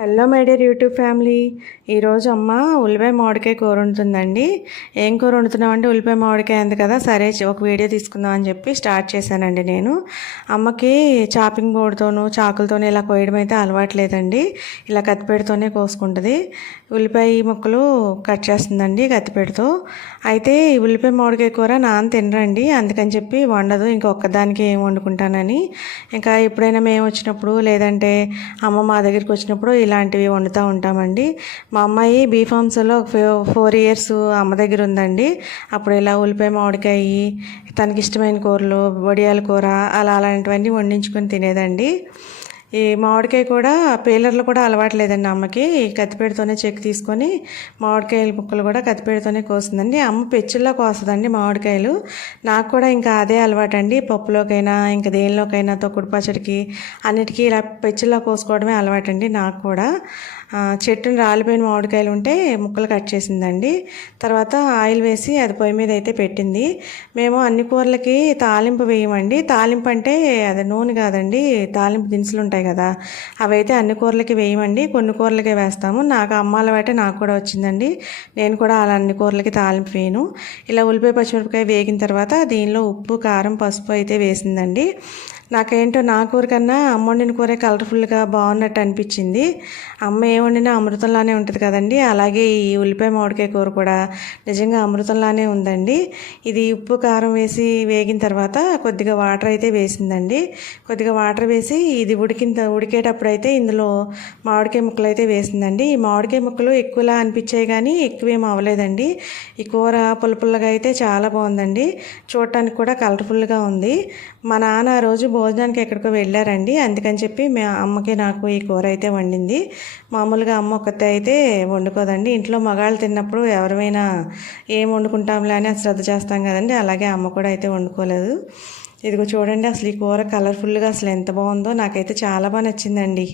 Hello my dear YouTube family. ఈరోజు అమ్మ ఉల్లిపాయ మామిడికాయ కూర వండుతుందండి. ఏం కూర వండుతున్నాం అంటే ఉల్లిపాయ మామిడికాయ అంది కదా సరే ఒక వీడియో తీసుకుందాం అని చెప్పి స్టార్ట్ చేశానండి నేను. అమ్మకి చాపింగ్ బోర్డుతోనూ చాకులతోనూ ఇలా కోయడం అయితే అలవాట్లేదండి. ఇలా కత్తిపేటతోనే కోసుకుంటుంది. ఉల్లిపాయ ముక్కలు కట్ చేస్తుందండి కత్తిపేటతో అయితే ఈ ఉల్లిపాయ మామిడికాయ కూర నాన్న తినరండి అందుకని చెప్పి వండదు ఇంకొకదానికి ఏం వండుకుంటానని. ఇంకా ఎప్పుడైనా మేము వచ్చినప్పుడు లేదంటే అమ్మ మా దగ్గరికి వచ్చినప్పుడు ఇలాంటివి వండుతూ ఉంటామండి. మా అమ్మాయి బీఫామ్స్లో ఫోర్ ఇయర్స్ అమ్మ దగ్గర ఉందండి. అప్పుడు ఇలా ఉల్లిపాయ మామిడికాయ తనకి ఇష్టమైన కూరలు వడియాల కూర అలా అలాంటివన్నీ వండించుకొని తినేదండి. ఈ మామిడికాయ కూడా పేలర్లు కూడా అలవాటు లేదండి అమ్మకి. కత్తిపేటతోనే చెక్ తీసుకొని మామిడికాయల ముక్కలు కూడా కత్తిపేటతోనే కోస్తుందండి. అమ్మ పెచ్చుల్లో కోస్తుందండి మామిడికాయలు. నాకు కూడా ఇంకా అదే అలవాటండి. పప్పులోకైనా ఇంకా దేనిలోకైనా తొక్కుడు పచ్చడికి అన్నిటికీ ఇలా పెచ్చుల్లో కోసుకోవడమే అలవాటు అండి నాకు కూడా. చెట్టుని రాలిపోయిన మామిడికాయలు ఉంటే ముక్కలు కట్ చేసిందండి. తర్వాత ఆయిల్ వేసి అది పొయ్యి మీద అయితే పెట్టింది. మేము అన్ని కూరలకి తాలింపు వేయమండి. తాలింపు అంటే అది నూనె కాదండి. తాలింపు దినుసులు ఉంటాయి కదా. అవైతే అన్ని కూరలకి వేయమండి. కొన్ని కూరలకే వేస్తాము. నాకు అమ్మాల అలవాటే నాకు కూడా వచ్చిందండి. నేను కూడా అలా అన్ని కూరలకి తాలింపు వేయను. ఇలా ఉల్లిపాయ పచ్చిమిరపకాయ వేగిన తర్వాత దీనిలో ఉప్పు కారం పసుపు అయితే వేసిందండి. నాకేంటో నా కూర కన్నా అమ్మ వండిన కూర కలర్ఫుల్గా బాగున్నట్టు అనిపించింది. అమ్మ ఏ వండినా అమృతంలానే ఉంటుంది కదండి. అలాగే ఈ ఉల్లిపాయ మామిడికాయ కూర కూడా నిజంగా అమృతంలానే ఉందండి. ఇది ఉప్పు కారం వేసి వేగిన తర్వాత కొద్దిగా వాటర్ అయితే వేసిందండి. కొద్దిగా వాటర్ వేసి ఇది ఉడికిన ఉడికేటప్పుడు అయితే ఇందులో మామిడికాయ ముక్కలు అయితే వేసిందండి. ఈ మామిడికాయ ముక్కలు ఎక్కువలా అనిపించాయి కానీ ఎక్కువేం అవ్వలేదండి. ఈ కూర పుల్లపుల్లగా అయితే చాలా బాగుందండి. చూడటానికి కూడా కలర్ఫుల్గా ఉంది. మా నాన్న రోజు భోజనానికి ఎక్కడికో వెళ్ళారండి. అందుకని చెప్పి మా అమ్మకి నాకు ఈ కూర అయితే వండింది. మామూలుగా అమ్మ ఒక్కతే అయితే వండుకోదండి. ఇంట్లో మగాళ్ళు తిన్నప్పుడు ఎవరైనా ఏం వండుకుంటాంలే అని శ్రద్ధ చేస్తాం కదండి. అలాగే అమ్మ కూడా అయితే వండుకోలేదు. ఇదిగో చూడండి అసలు ఈ కూర కలర్ఫుల్గా అసలు ఎంత బాగుందో. నాకైతే చాలా బాగా నచ్చిందండి.